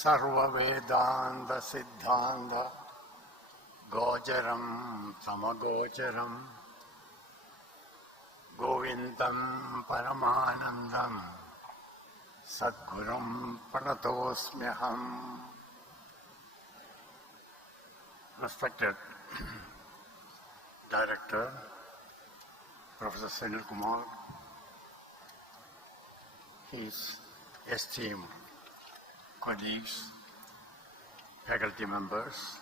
Sarva Vedanta Siddhanta Gocharam Samagocharam Govindam Paramanandam Sadgurum Pranatosmyaham. Respected Director, Professor Senil Kumar, his esteemed colleagues, faculty members,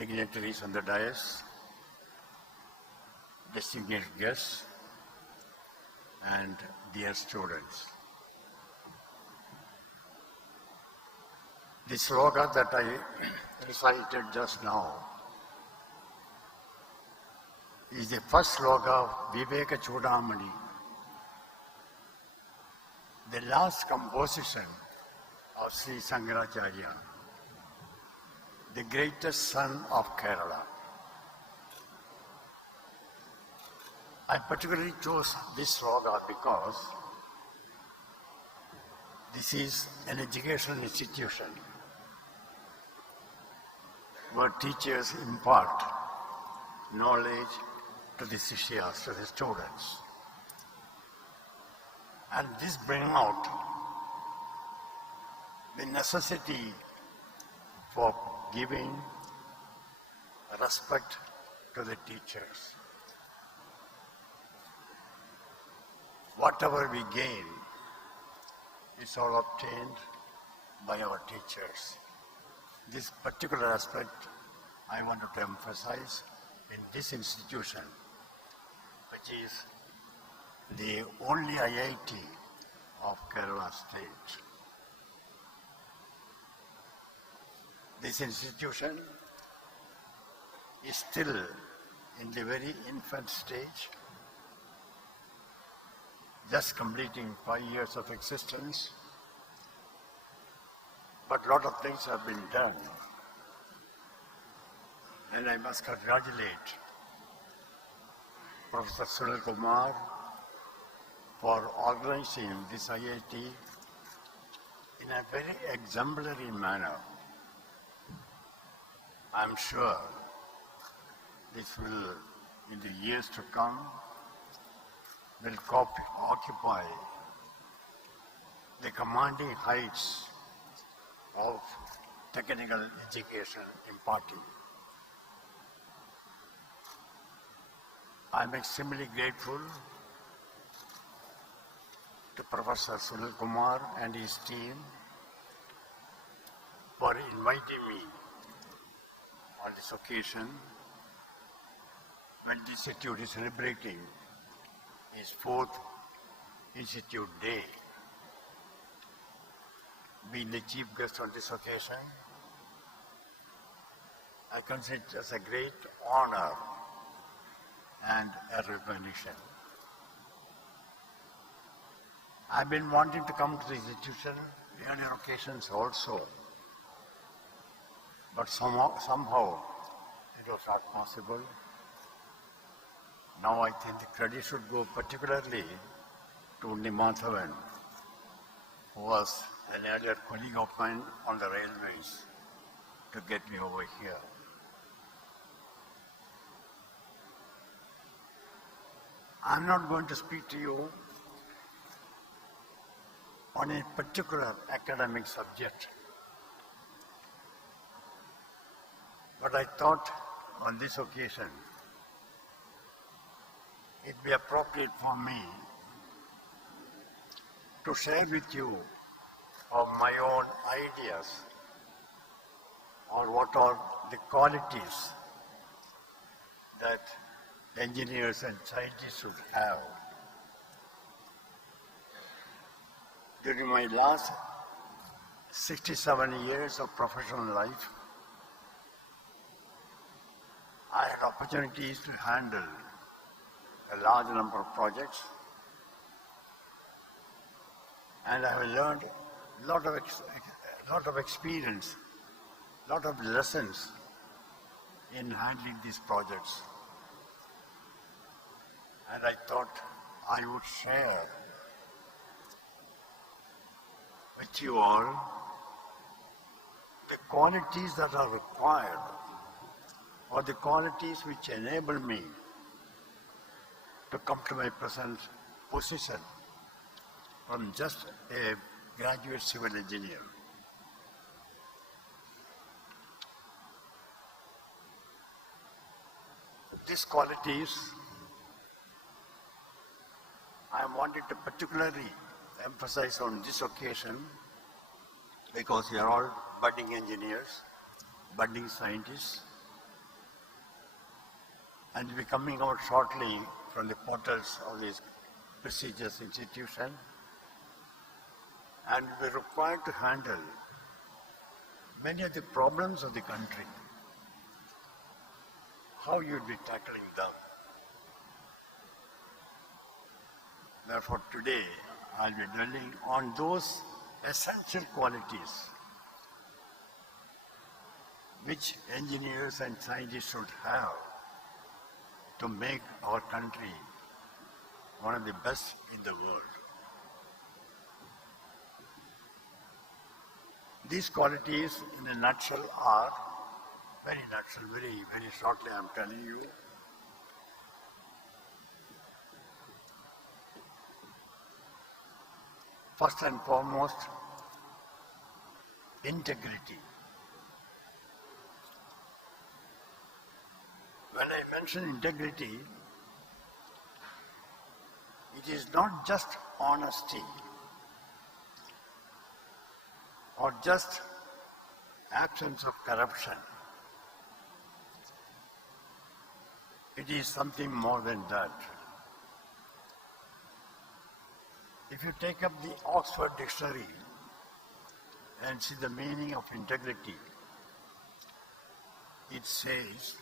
dignitaries on the dais, distinguished guests, and dear students. The slogan that I recited just now is the first slogan of Viveka Chudamani, the last composition of Sri Shankaracharya, the greatest son of Kerala. I particularly chose this slogan because this is an educational institution where teachers impart knowledge to the Sishyas, to the students. And this brings out the necessity for giving respect to the teachers. Whatever we gain is all obtained by our teachers. This particular aspect I wanted to emphasize in this institution, which is the only IIT of Kerala state. This institution is still in the very infant stage, just completing 5 years of existence, but a lot of things have been done. And I must congratulate Professor Sunil Kumar for organizing this IIT in a very exemplary manner. I'm sure this will, in the years to come, will occupy the commanding heights of technical education imparting. I'm extremely grateful to Professor Sunil Kumar and his team for inviting me on this occasion when the Institute is celebrating its 4th Institute Day. Being the chief guest on this occasion, I consider it as a great honor and a recognition. I've been wanting to come to the institution on earlier occasions also, but somehow it was not possible. Now I think the credit should go particularly to Madhavan, who was an earlier colleague of mine on the railways, to get me over here. I'm not going to speak to you on a particular academic subject, but I thought on this occasion it would be appropriate for me to share with you of my own ideas on what are the qualities that engineers and scientists should have. During my last 67 years of professional life, I had opportunities to handle a large number of projects, and I have learned a lot of experience, a lot of lessons in handling these projects. And I thought I would share with you all the qualities that are required or the qualities which enable me to come to my present position from just a graduate civil engineer. These qualities I wanted to particularly emphasize on this occasion because you are all budding engineers, budding scientists, and will be coming out shortly from the portals of this prestigious institution and will be required to handle many of the problems of the country. How you will be tackling them. Therefore, today I will be dwelling on those essential qualities which engineers and scientists should have to make our country one of the best in the world. These qualities in a nutshell are, very nutshell, very shortly I am telling you. First and foremost, integrity. When I mention integrity, it is not just honesty or just absence of corruption. It is something more than that. If you take up the Oxford Dictionary and see the meaning of integrity, it says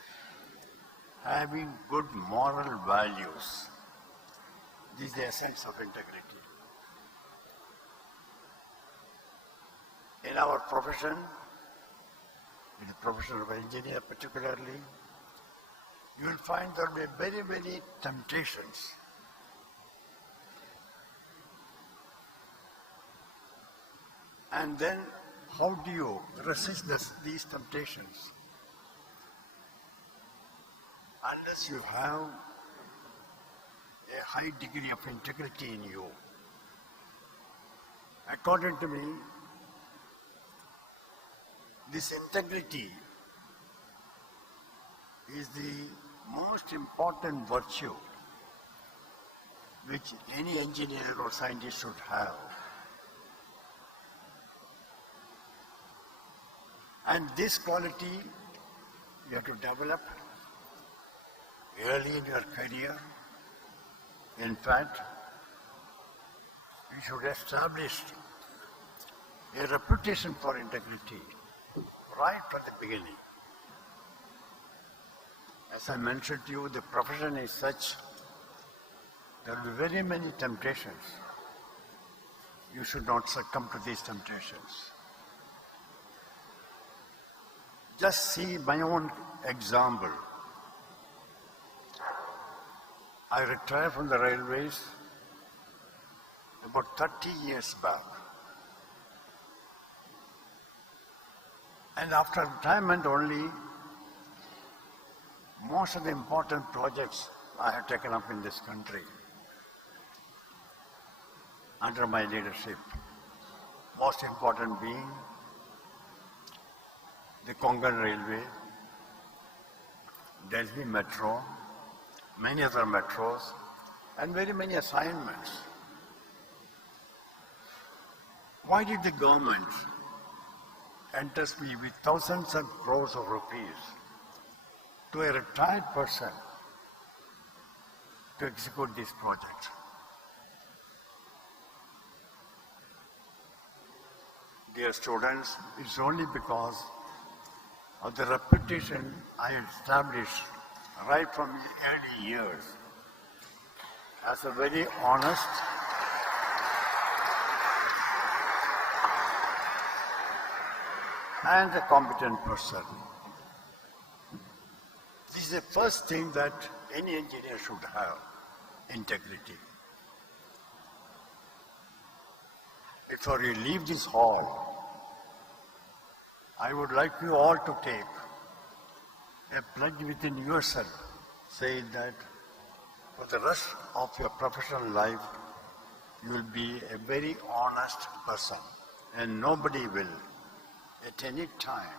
having good moral values. This is the essence of integrity. In our profession, in the profession of engineer particularly, you will find there will be very many temptations. And then how do you resist these temptations? Unless you have a high degree of integrity in you. According to me, this integrity is the most important virtue which any engineer or scientist should have. And this quality you have to develop early in your career. In fact, you should establish a reputation for integrity right from the beginning. As I mentioned to you, the profession is such, there will be very many temptations. You should not succumb to these temptations. Just see my own example. I retired from the railways about 30 years back. And after retirement only, most of the important projects I have taken up in this country under my leadership. Most important being the Konkan Railway, Delhi Metro, many other metros, and very many assignments. Why did the government entrust me with thousands of crores of rupees to a retired person to execute this project? Dear students, it's only because of the reputation I established right from the early years as a very honest and a competent person. This is the first thing that any engineer should have, integrity. before you leave this hall, I would like you all to take a pledge within yourself, saying that for the rest of your professional life, you will be a very honest person, and nobody will at any time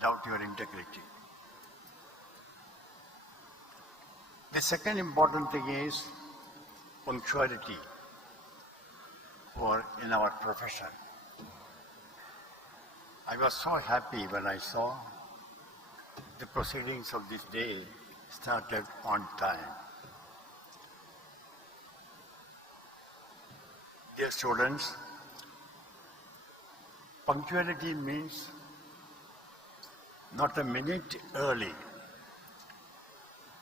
doubt your integrity. The second important thing is punctuality in our profession. I was so happy when I saw the proceedings of this day started on time. Dear students, punctuality means not a minute early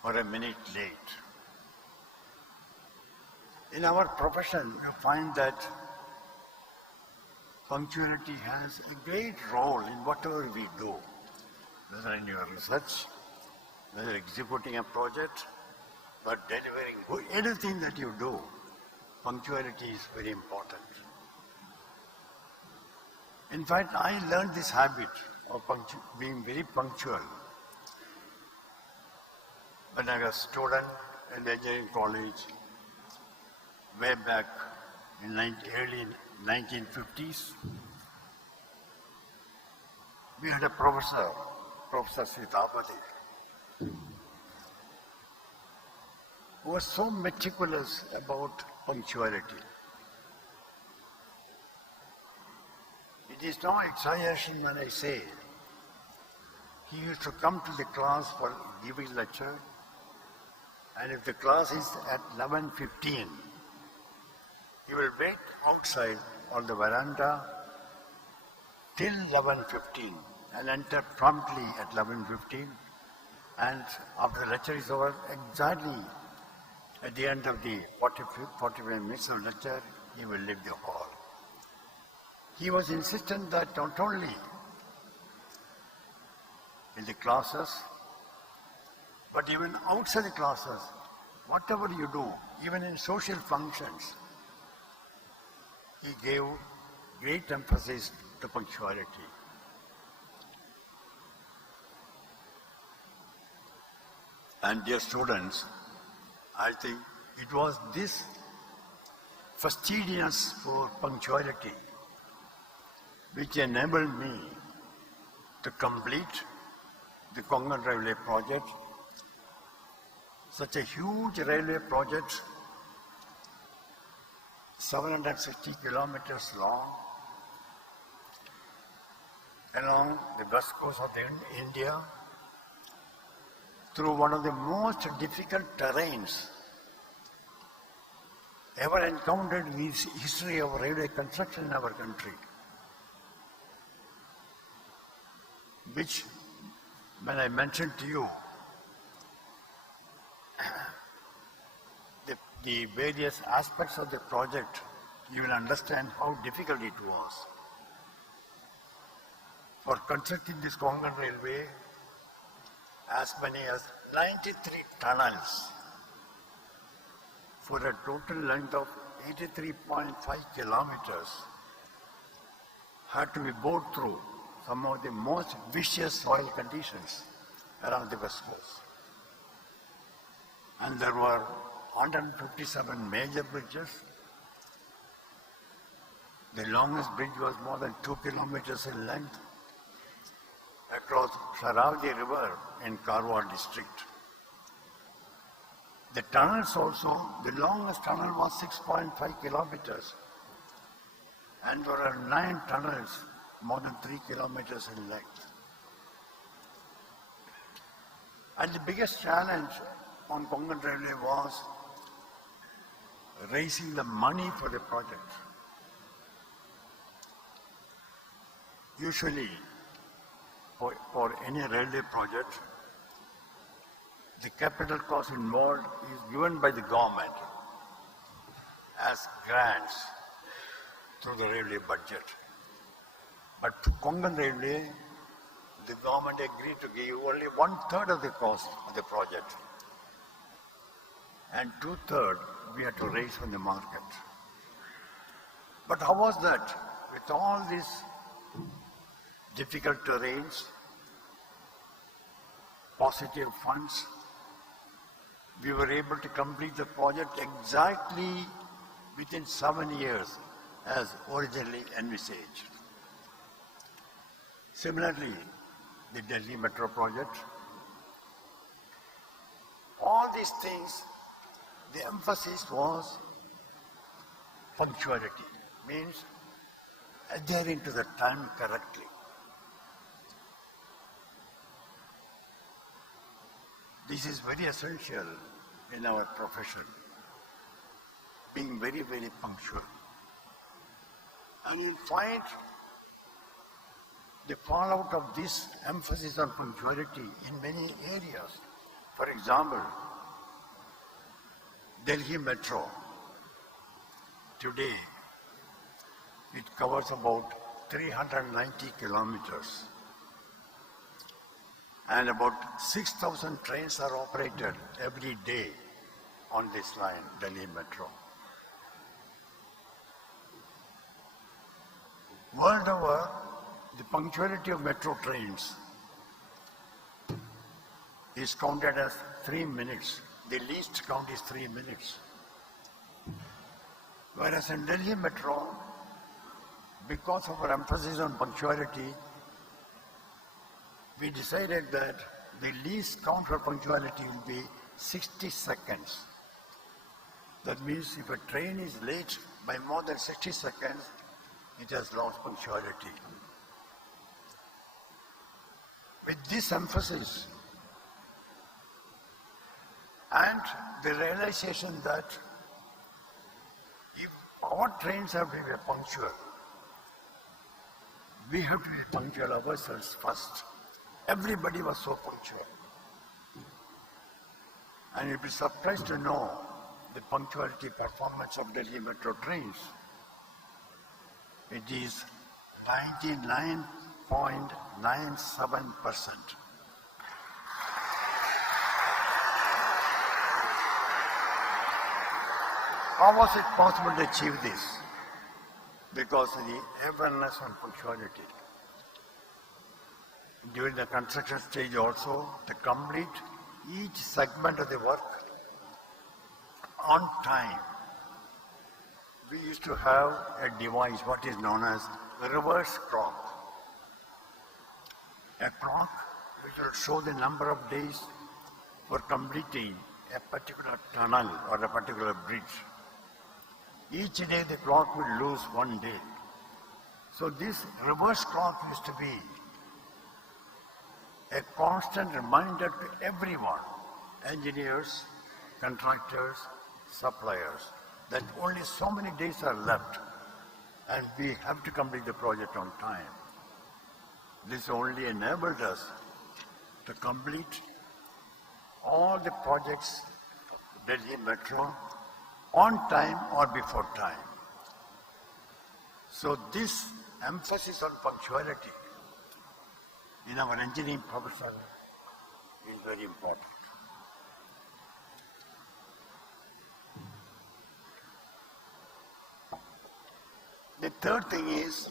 or a minute late. In our profession, you find that punctuality has a great role in whatever we do, whether in your research, whether executing a project, but delivering anything that you do, punctuality is very important. In fact, I learned this habit of being very punctual when I was a student in the engineering college way back in early 1950s. We had a professor, Professor Shreedharan, who was so meticulous about punctuality. It is no exaggeration when I say he used to come to the class for giving lecture, and if the class is at 11:15, he will wait outside on the veranda till 11:15 and enter promptly at 11:15, and after the lecture is over, exactly at the end of the 45 minutes of lecture, he will leave the hall. He was insistent that not only in the classes, but even outside the classes, whatever you do, even in social functions, he gave great emphasis to punctuality. And dear students, I think it was this fastidious for punctuality which enabled me to complete the Konkan Railway project, such a huge railway project, 760 kilometers long, along the west coast of India, through one of the most difficult terrains ever encountered in the history of railway construction in our country, which, when I mentioned to you the various aspects of the project, you will understand how difficult it was. For constructing this Konkan Railway, as many as 93 tunnels for a total length of 83.5 kilometers had to be bored through some of the most vicious soil conditions around the west coast. And there were 157 major bridges. The longest bridge was more than 2 kilometers in length across Sharavdi River in Karwar district. The tunnels also, the longest tunnel was 6.5 kilometers, and there are 9 tunnels more than 3 kilometers in length. And the biggest challenge on Konkan Railway was raising the money for the project. Usually, for any railway project, the capital cost involved is given by the government as grants through the railway budget. But for Konkan Railway, the government agreed to give only 1/3 of the cost of the project, and 2/3 we had to raise from the market. But how was that? With all these difficult terrains, positive funds, we were able to complete the project exactly within 7 years as originally envisaged. Similarly, the Delhi Metro project, all these things, the emphasis was punctuality, means adhering to the time correctly. This is very essential in our profession, being very, very punctual. And you find the fallout of this emphasis on punctuality in many areas. For example, Delhi Metro. Today, it covers about 390 kilometers. And about 6,000 trains are operated every day on this line, Delhi Metro. World over, the punctuality of metro trains is counted as 3 minutes. The least count is 3 minutes. Whereas in Delhi Metro, because of our emphasis on punctuality, we decided that the least count for punctuality will be 60 seconds. That means if a train is late by more than 60 seconds, it has lost punctuality. With this emphasis and the realization that if our trains have to be punctual, we have to be punctual ourselves first. Everybody was so punctual. And you'll be surprised to know the punctuality performance of Delhi Metro trains. It is 99.97%. How was it possible to achieve this? Because of the awareness on punctuality. During the construction stage also, to complete each segment of the work on time. We used to have a device, what is known as a reverse clock. A clock which will show the number of days for completing a particular tunnel or a particular bridge. Each day the clock will lose 1 day. So this reverse clock used to be a constant reminder to everyone, engineers, contractors, suppliers, that only so many days are left and we have to complete the project on time. This only enabled us to complete all the projects, Delhi Metro, on time or before time. So this emphasis on punctuality in our engineering profession is very important. The third thing is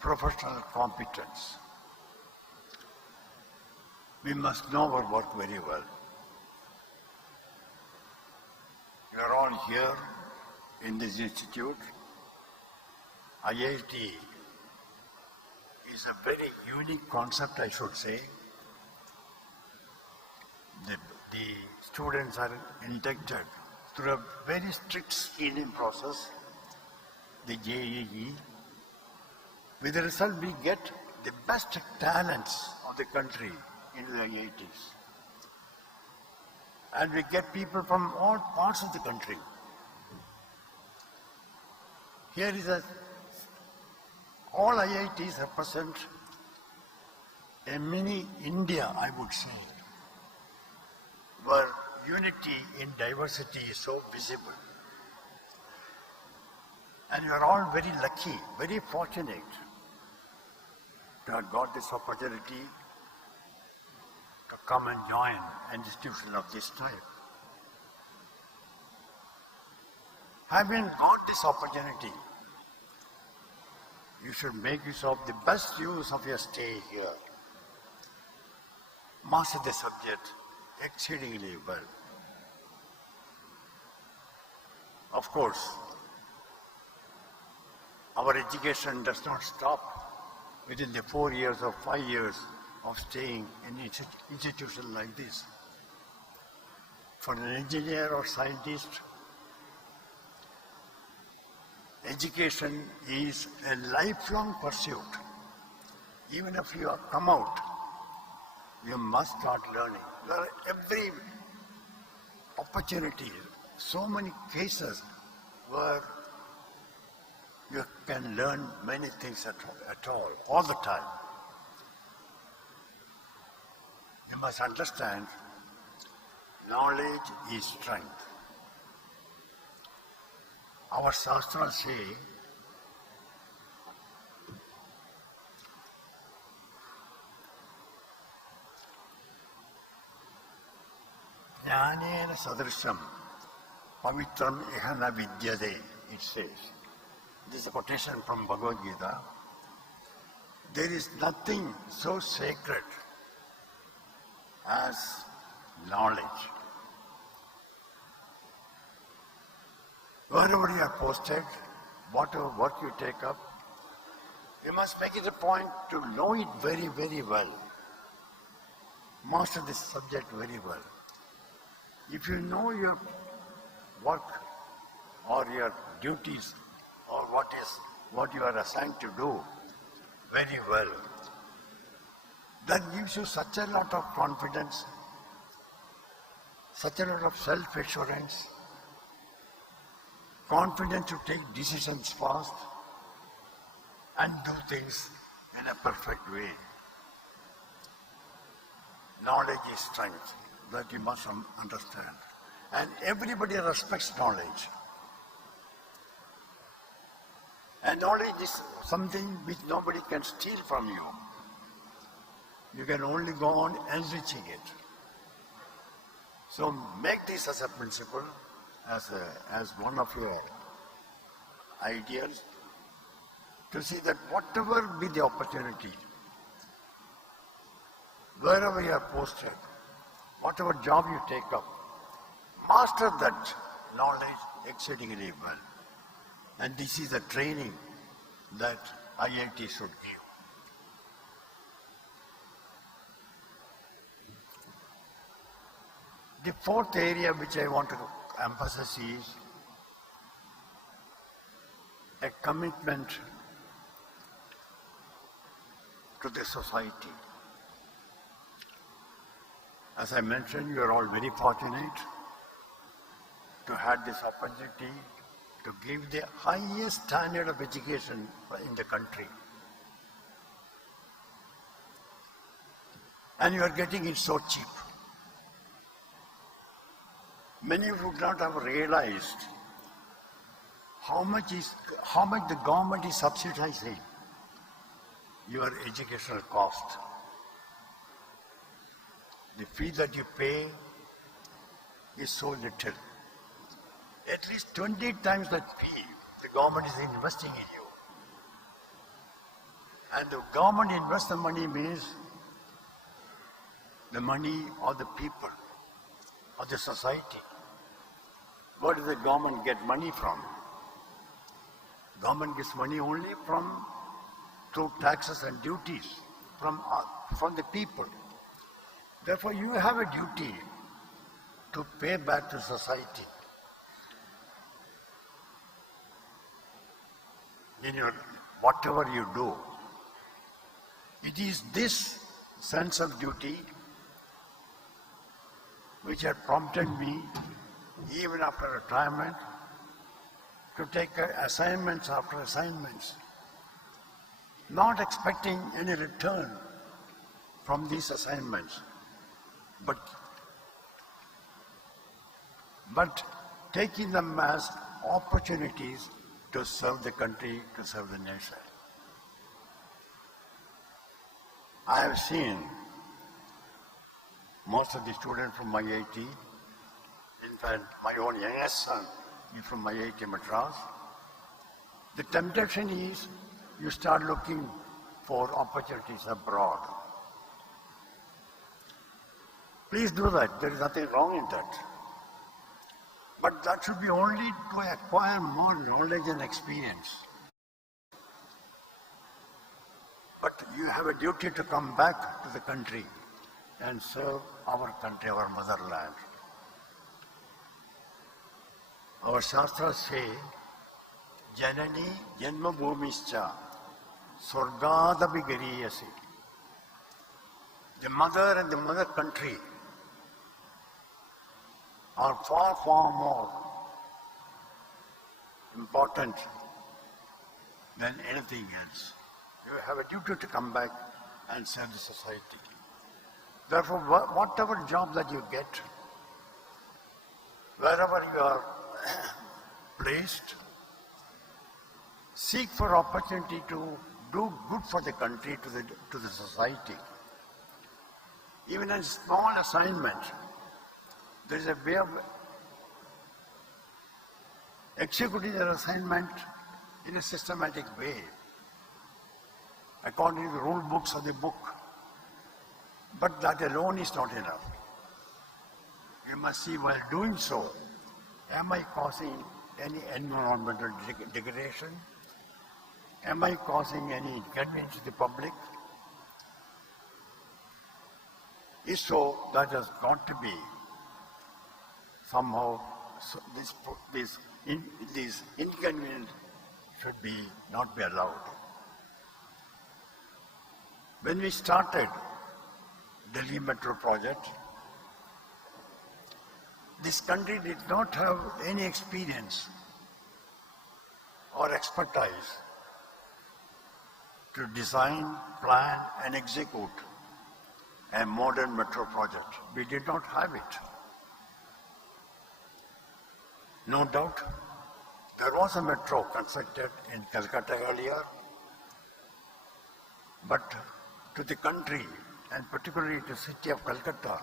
professional competence. We must know our work very well. You are all here in this institute. IIT is a very unique concept, I should say. The students are inducted through a very strict screening process, the JEE. With the result, we get the best talents of the country into the IITs. And we get people from all parts of the country. Here is all IITs represent a mini India, I would say, where unity in diversity is so visible. And you are all very lucky, very fortunate to have got this opportunity to come and join an institution of this type. Having got this opportunity, you should make use of the best use of your stay here. Master the subject exceedingly well. Of course, our education does not stop within the 4 years or 5 years of staying in an institution like this. For an engineer or scientist, education is a lifelong pursuit. Even if you have come out, you must start learning. There are every opportunity, so many cases where you can learn many things at all the time. You must understand, knowledge is strength. Our Shastras say, Jnanena sadrisham pavitram ihana vidyade, it says. This is a quotation from Bhagavad Gita. There is nothing so sacred as knowledge. Wherever you are posted, whatever work you take up, you must make it a point to know it very, very well. Master this subject very well. If you know your work or your duties or what you are assigned to do very well, that gives you such a lot of confidence, such a lot of self-assurance, confidence to take decisions fast and do things in a perfect way. Knowledge is strength, that you must understand. And everybody respects knowledge. And knowledge is something which nobody can steal from you. You can only go on enriching it. So make this as a principle, as one of your ideas, to see that whatever be the opportunity, wherever you are posted, whatever job you take up, master that knowledge exceedingly well. And this is the training that IIT should give. The fourth area which I want to emphasize is a commitment to the society. As I mentioned, you are all very fortunate to have this opportunity to give the highest standard of education in the country. And you are getting it so cheap. Many would not have realized how much the government is subsidizing your educational cost. The fee that you pay is so little. At least 20 times that fee the government is investing in you. And the government invests the money means the money of the people, of the society. Where does the government get money from? Government gets money only through taxes and duties from the people. Therefore, you have a duty to pay back to society. In your whatever you do, it is this sense of duty which had prompted me, even after retirement, to take assignments after assignments, not expecting any return from these assignments, but taking them as opportunities to serve the country, to serve the nation. I have seen most of the students from IIT, in fact, my own youngest son from IIT Madras. The temptation is you start looking for opportunities abroad. Please do that. There is nothing wrong in that. But that should be only to acquire more knowledge and experience. But you have a duty to come back to the country and serve our country, our motherland. Our Shastras say, Janani Janma Bhumischa Swargadapi Gariyasi. The mother and the mother country are far, far more important than anything else. You have a duty to come back and serve the society. Therefore, whatever job that you get, wherever you are placed, seek for opportunity to do good for the country, to the society. Even a small assignment, there is a way of executing an assignment in a systematic way, according to the rule books of the book. But that alone is not enough. You must see while doing so, am I causing any environmental degradation? Am I causing any inconvenience to the public? If so, that has got to be somehow, so this inconvenience should not be allowed. When we started Delhi Metro project, this country did not have any experience or expertise to design, plan and execute a modern metro project. We did not have it. No doubt, there was a metro constructed in Calcutta earlier, but to the country, and particularly to the city of Calcutta,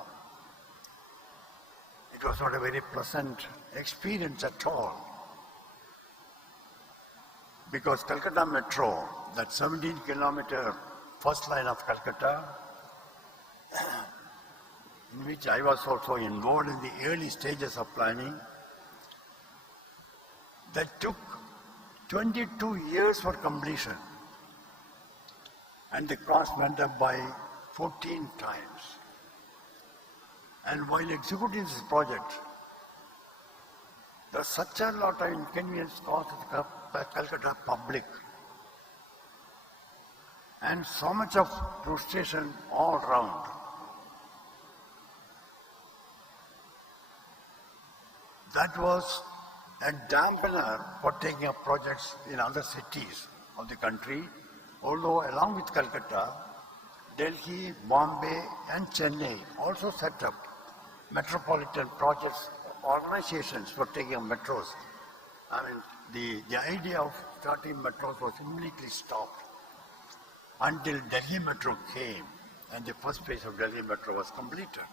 it was not a very pleasant experience at all. Because Calcutta Metro, that 17-kilometer first line of Calcutta, in which I was also involved in the early stages of planning, that took 22 years for completion. And the cost went up by 14 times. And while executing this project, there was such a lot of inconvenience caused to the Calcutta public. And so much of frustration all around. That was a dampener for taking up projects in other cities of the country, although along with Calcutta, Delhi, Bombay and Chennai also set up metropolitan projects, organizations for taking up metros. I mean, the idea of starting metros was immediately stopped until Delhi Metro came and the first phase of Delhi Metro was completed.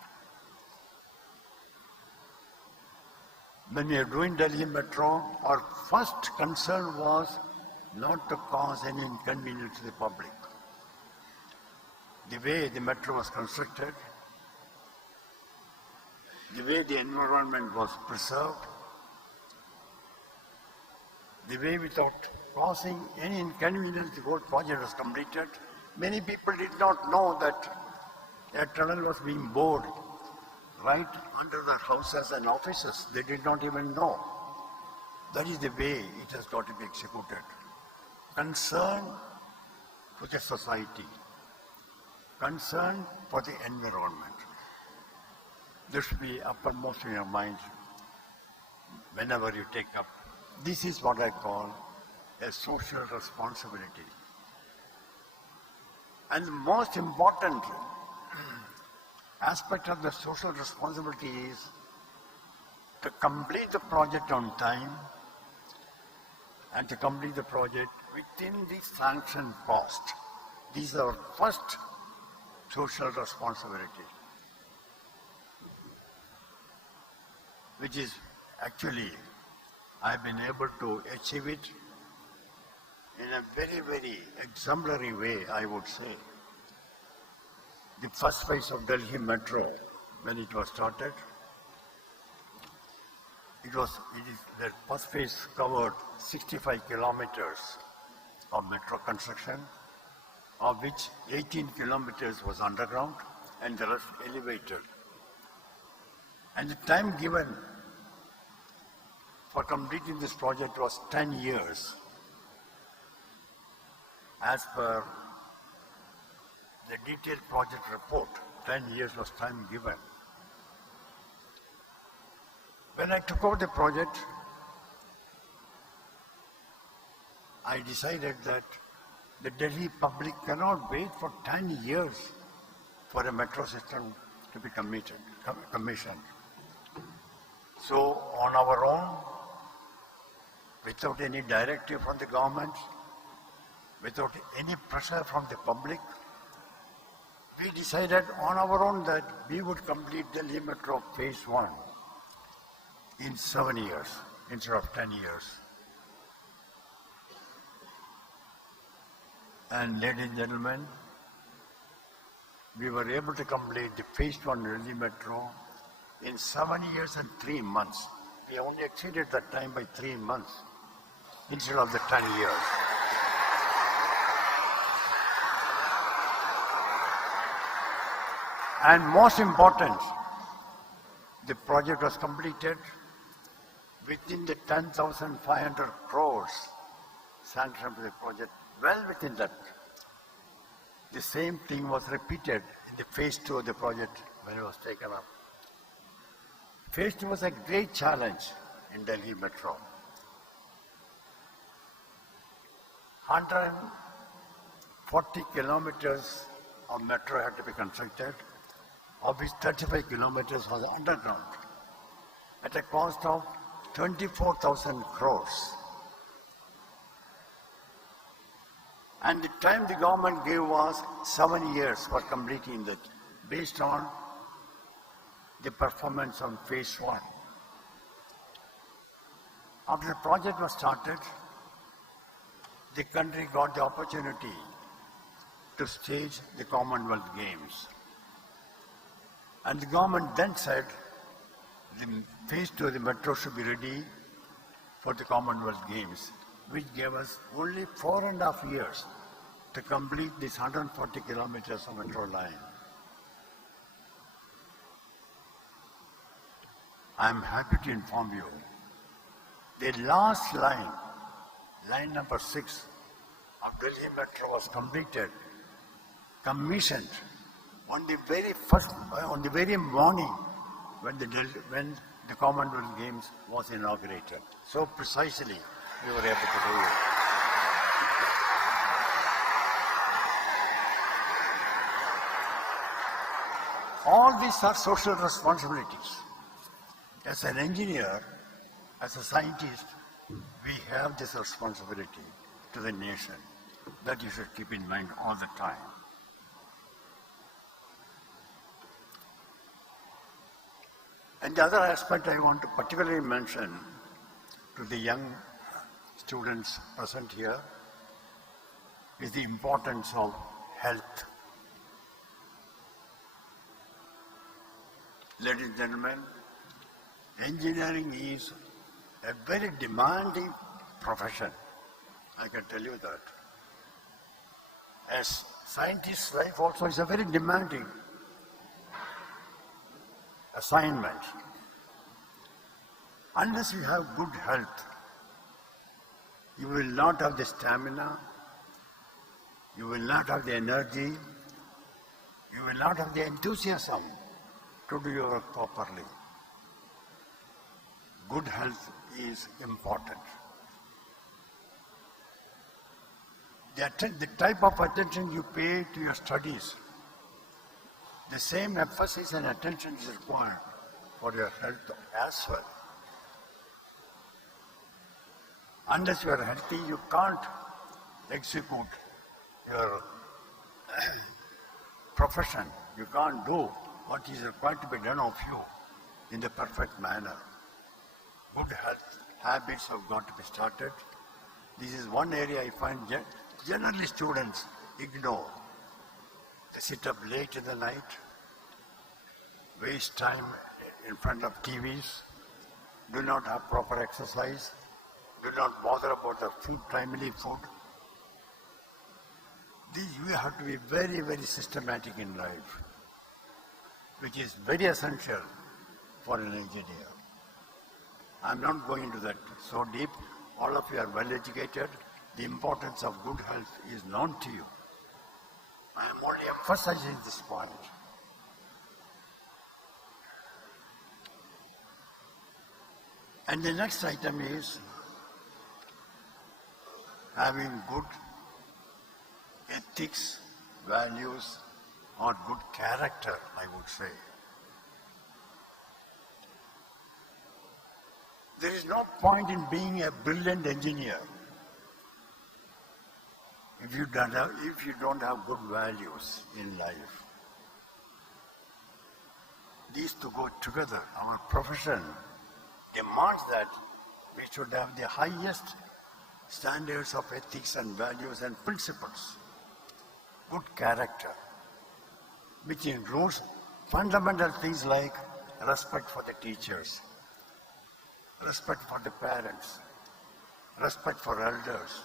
When we are doing Delhi Metro, our first concern was not to cause any inconvenience to the public. The way the metro was constructed, the way the environment was preserved, the way without causing any inconvenience the whole project was completed. Many people did not know that a tunnel was being bored right under their houses and offices. They did not even know. That is the way it has got to be executed. Concern for the society, concern for the environment. This should be uppermost in your mind whenever you take up. This is what I call a social responsibility. And the most important aspect of the social responsibility is to complete the project on time and to complete the project within the sanctioned cost. This is our first social responsibility, which is actually I've been able to achieve it in a very, very exemplary way, I would say. The first phase of Delhi Metro, when it was started, the first phase covered 65 kilometers of metro construction, of which 18 kilometers was underground and the rest elevated. And the time given for completing this project was 10 years. As per the detailed project report, 10 years was time given. When I took over the project, I decided that the Delhi public cannot wait for 10 years for a metro system to be commissioned. So on our own, without any directive from the government, without any pressure from the public, we decided on our own that we would complete Delhi Metro Phase 1 in 7 years instead of 10 years. And ladies and gentlemen, we were able to complete the Phase 1 Delhi Metro in 7 years and 3 months. We only exceeded that time by 3 months instead of the 10 years. And most important, the project was completed within the 10,500 crores sanctioned for the project, well within that. The same thing was repeated in the phase 2 of the project when it was taken up. Phase 2 was a great challenge in Delhi Metro. 140 kilometers of metro had to be constructed, of which 35 kilometers was underground, at a cost of 24,000 crores. And the time the government gave was 7 years for completing that, based on the performance on phase 1. After the project was started, the country got the opportunity to stage the Commonwealth Games. And the government then said the phase 2 of the metro should be ready for the Commonwealth Games, which gave us only 4.5 years to complete this 140 kilometers of metro line. I'm happy to inform you, the last line, line number 6 of Delhi Metro was completed, commissioned on the very morning when the Commonwealth Games was inaugurated. So precisely we were able to do it. All these are social responsibilities. As an engineer, as a scientist, we have this responsibility to the nation that you should keep in mind all the time. And the other aspect I want to particularly mention to the young students present here is the importance of health. Ladies and gentlemen, engineering is a very demanding profession. I can tell you that. As scientist's life also is a very demanding assignment. Unless you have good health, you will not have the stamina, you will not have the energy, you will not have the enthusiasm to do your work properly. Good health is important. The type of attention you pay to your studies, the same emphasis and attention is required for your health as well. Unless you are healthy, you can't execute your profession. You can't do what is required to be done of you in the perfect manner. Good health habits have got to be started. This is one area I find generally students ignore. They sit up late in the night, waste time in front of TVs, do not have proper exercise, do not bother about the food, timely food. You have to be very, very systematic in life, which is very essential for an engineer. I'm not going into that so deep. All of you are well educated. The importance of good health is known to you. I am only emphasizing this point. And the next item is having good ethics, values, or good character, I would say. There is no point in being a brilliant engineer if you don't have good values in life. These two go together. Our profession demands that we should have the highest standards of ethics and values and principles. Good character, which includes fundamental things like respect for the teachers, respect for the parents, respect for elders,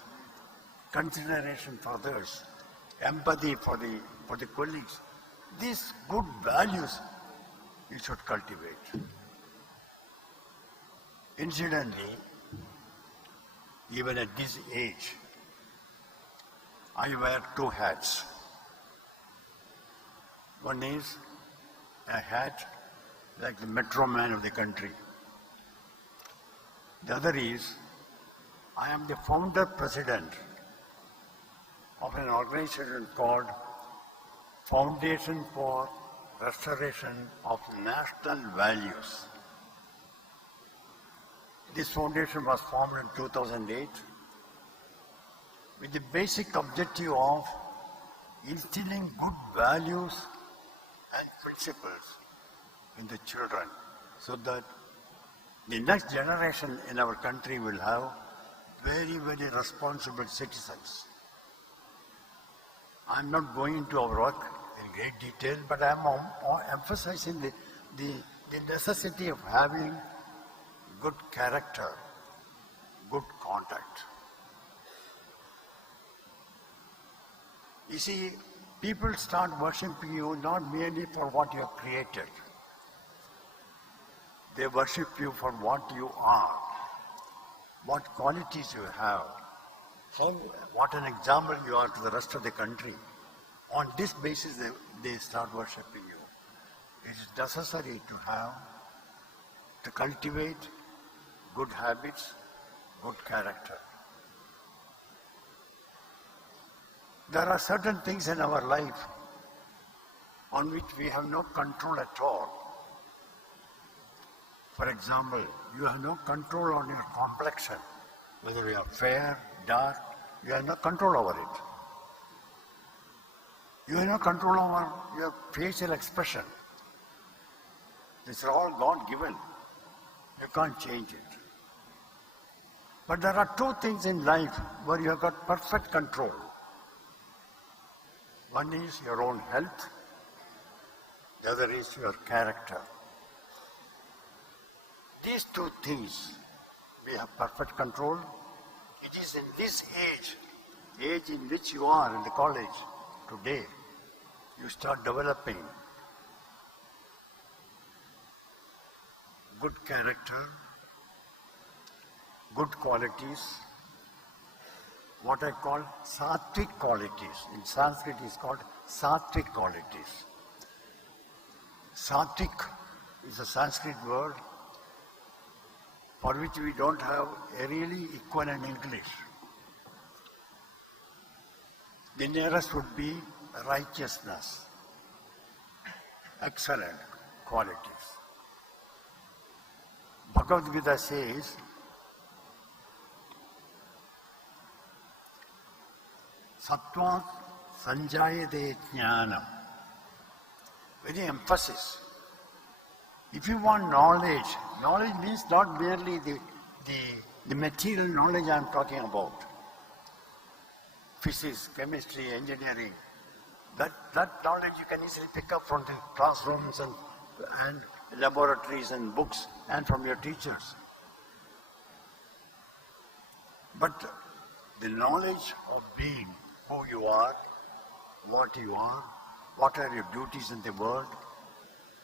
consideration for others, empathy for the colleagues. These good values you should cultivate. Incidentally, even at this age, I wear two hats. One is a hat like the metro man of the country. The other is, I am the founder president of an organization called Foundation for Restoration of National Values. This foundation was formed in 2008 with the basic objective of instilling good values and principles in the children so that the next generation in our country will have very, very responsible citizens. I'm not going into our work in great detail, but I'm emphasizing the necessity of having good character, good conduct. You see, people start worshipping you not merely for what you have created. They worship you for what you are, what qualities you have, what an example you are to the rest of the country. On this basis, they start worshipping you. It is necessary to cultivate good habits, good character. There are certain things in our life on which we have no control at all. For example, you have no control on your complexion, whether you are fair, dark, you have no control over it. You have no control over your facial expression. These are all God given. You can't change it. But there are two things in life where you have got perfect control. One is your own health, the other is your character. These two things, we have perfect control. It is in this age in which you are in the college today, you start developing good character, good qualities, what I call sattvic qualities. In Sanskrit it is called sattvic qualities. Sattvic is a Sanskrit word for which we don't have a really equivalent in English. The nearest would be righteousness, excellent qualities. Bhagavad Gita says, Sattva sanjayate jnanam. Very emphasis. If you want knowledge, knowledge means not merely the the material knowledge I'm talking about, physics, chemistry, engineering, that knowledge you can easily pick up from the classrooms and laboratories and books and from your teachers. But the knowledge of being who you are, what are your duties in the world,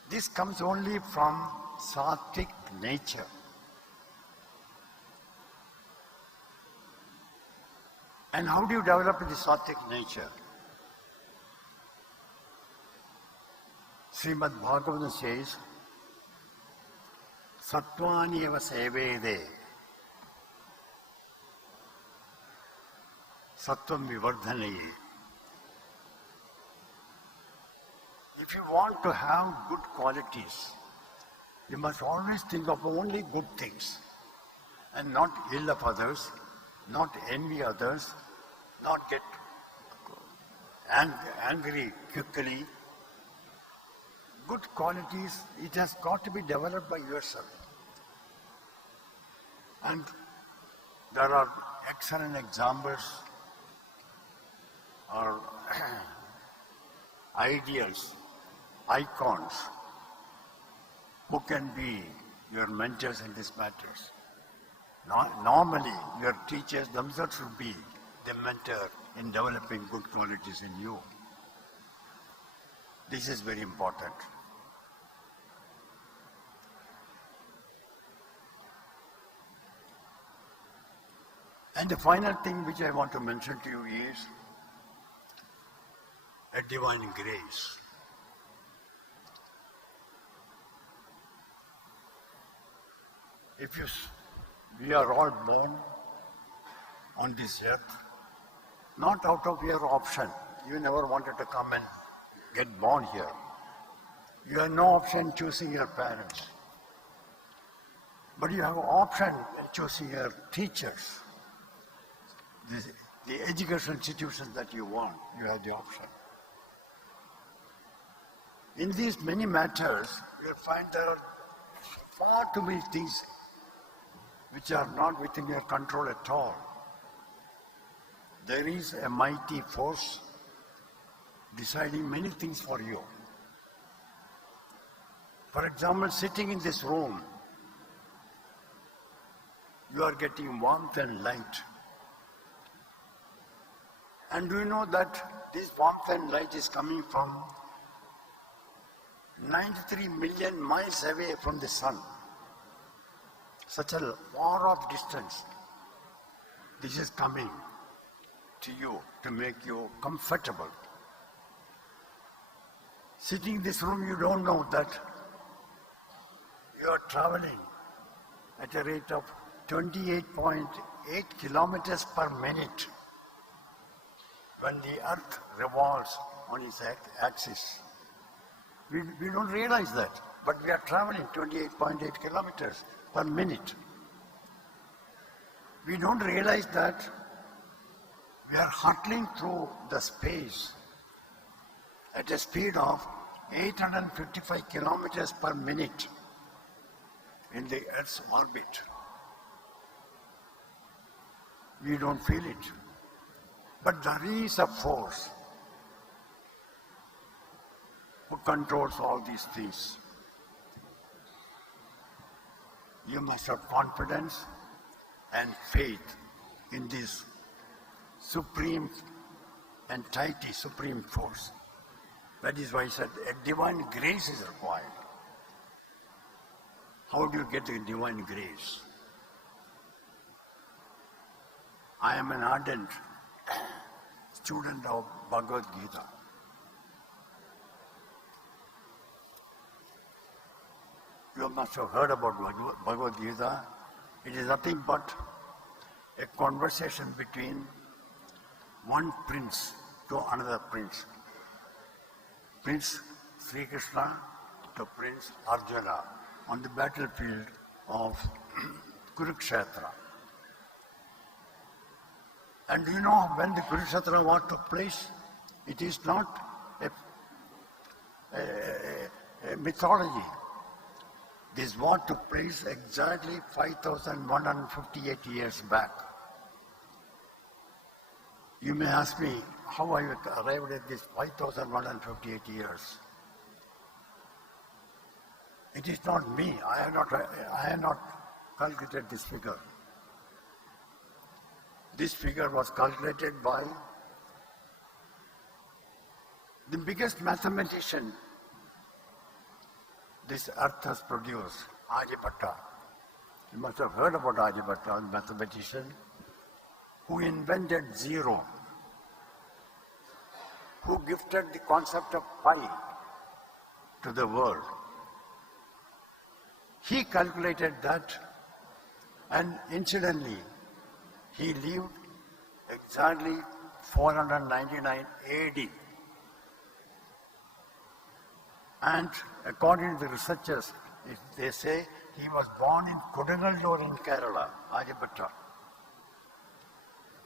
this comes only from sattvic nature. And how do you develop the sattvic nature? Srimad Bhagavatam says, Sattvani eva sevede, Sattvam vivardhanaye. If you want to have good qualities, you must always think of only good things and not ill of others, not envy others, not get angry quickly. Good qualities, it has got to be developed by yourself. And there are excellent examples or ideals, icons, who can be your mentors in these matters. Normally, your teachers themselves should be the mentor in developing good qualities in you. This is very important. And the final thing which I want to mention to you is a divine grace. We are all born on this earth, not out of your option. You never wanted to come and get born here. You have no option choosing your parents. But you have an option in choosing your teachers. The educational institutions that you want, you have the option. In these many matters, you will find there are far too many things which are not within your control at all. There is a mighty force deciding many things for you. For example, sitting in this room, you are getting warmth and light. And do you know that this warmth and light is coming from 93 million miles away from the sun? Such a far off distance. This is coming to you to make you comfortable. Sitting in this room, you don't know that you are traveling at a rate of 28.8 kilometers per minute when the earth revolves on its axis. We don't realize that, but we are traveling 28.8 kilometers per minute. We don't realize that we are hurtling through the space at a speed of 855 kilometers per minute in the Earth's orbit. We don't feel it. But there is a force who controls all these things. You must have confidence and faith in this supreme entity, supreme force. That is why I said a divine grace is required. How do you get the divine grace? I am an ardent student of Bhagavad Gita. You must have heard about Bhagavad Gita. It is nothing but a conversation between one prince to another prince. Prince Sri Krishna to Prince Arjuna on the battlefield of Kurukshetra. And you know, when the Kurukshetra war took place, it is not a mythology. This war took place exactly 5,158 years back. You may ask me how I arrived at this 5,158 years. It is not me. I have not calculated this figure. This figure was calculated by the biggest mathematician this earth has produced, Aryabhatta. You must have heard about Aryabhatta, the mathematician who invented zero, who gifted the concept of pi to the world. He calculated that, and incidentally, he lived exactly 499 AD. And according to the researchers, they say he was born in Kodunallur in Kerala, Aryabhatta.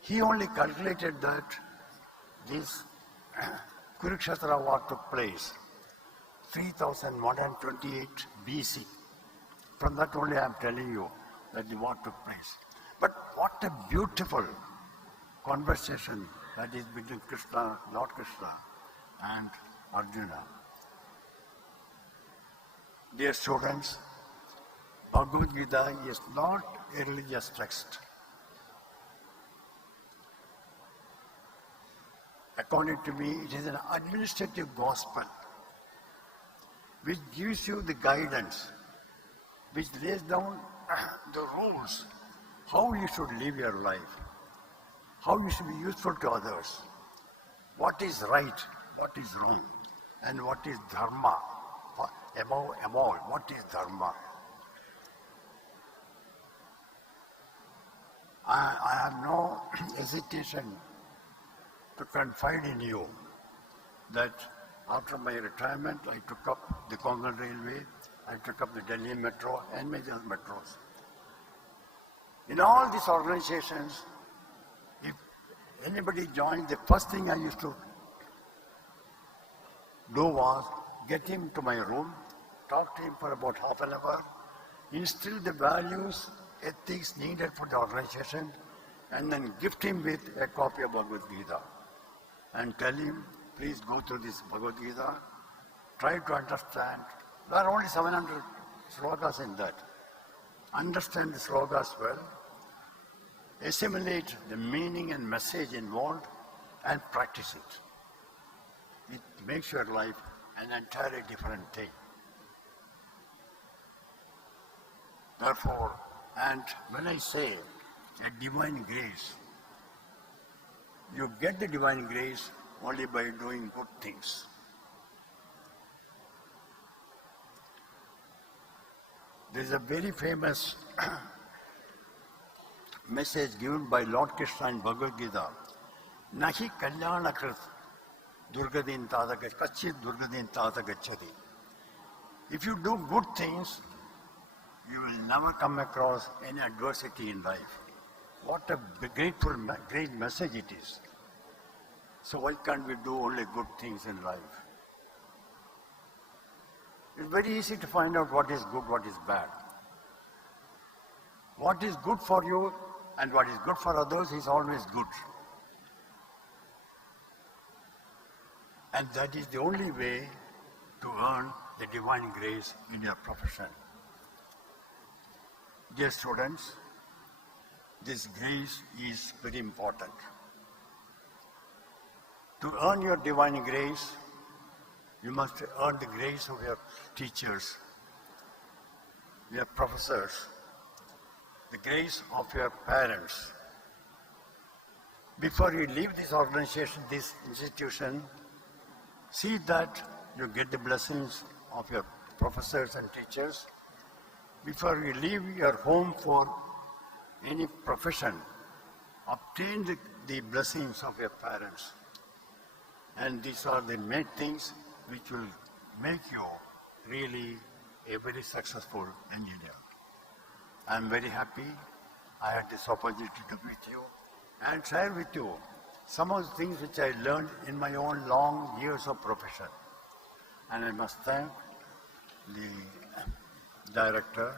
He only calculated that this Kurukshetra war took place 3128 BC. From that only I am telling you that the war took place. But what a beautiful conversation that is between Krishna, Lord Krishna, and Arjuna. Dear students, Bhagavad Gita is not a religious text. According to me, it is an administrative gospel which gives you the guidance, which lays down the rules, how you should live your life, how you should be useful to others, what is right, what is wrong, and what is dharma. Above all, what is dharma? I have no hesitation to confide in you that after my retirement, I took up the Konkan Railway, I took up the Delhi Metro and major metros. In all these organizations, if anybody joined, the first thing I used to do was get him to my room, talk to him for about half an hour, instill the values, ethics needed for the organization, and then gift him with a copy of Bhagavad Gita. And tell him, please go through this Bhagavad Gita, try to understand. There are only 700 slokas in that. Understand the slokas well, assimilate the meaning and message involved, and practice it. It makes your life an entirely different thing. Therefore, and when I say a divine grace, you get the divine grace only by doing good things. There is a very famous message given by Lord Krishna in Bhagavad Gita. Nahi kalyanakrit durgadin tada kachit durgadin tada gachati. If you do good things, you will never come across any adversity in life. What a great message it is. So why can't we do only good things in life? It's very easy to find out what is good, what is bad. What is good for you and what is good for others is always good. And that is the only way to earn the divine grace in your profession. Dear students, this grace is very important. To earn your divine grace, you must earn the grace of your teachers, your professors, the grace of your parents. Before you leave this organization, this institution, see that you get the blessings of your professors and teachers. Before you leave your home for any profession, obtain the blessings of your parents. And these are the main things which will make you really a very successful engineer. I am very happy I had this opportunity to be with you and share with you some of the things which I learned in my own long years of profession. And I must thank Director,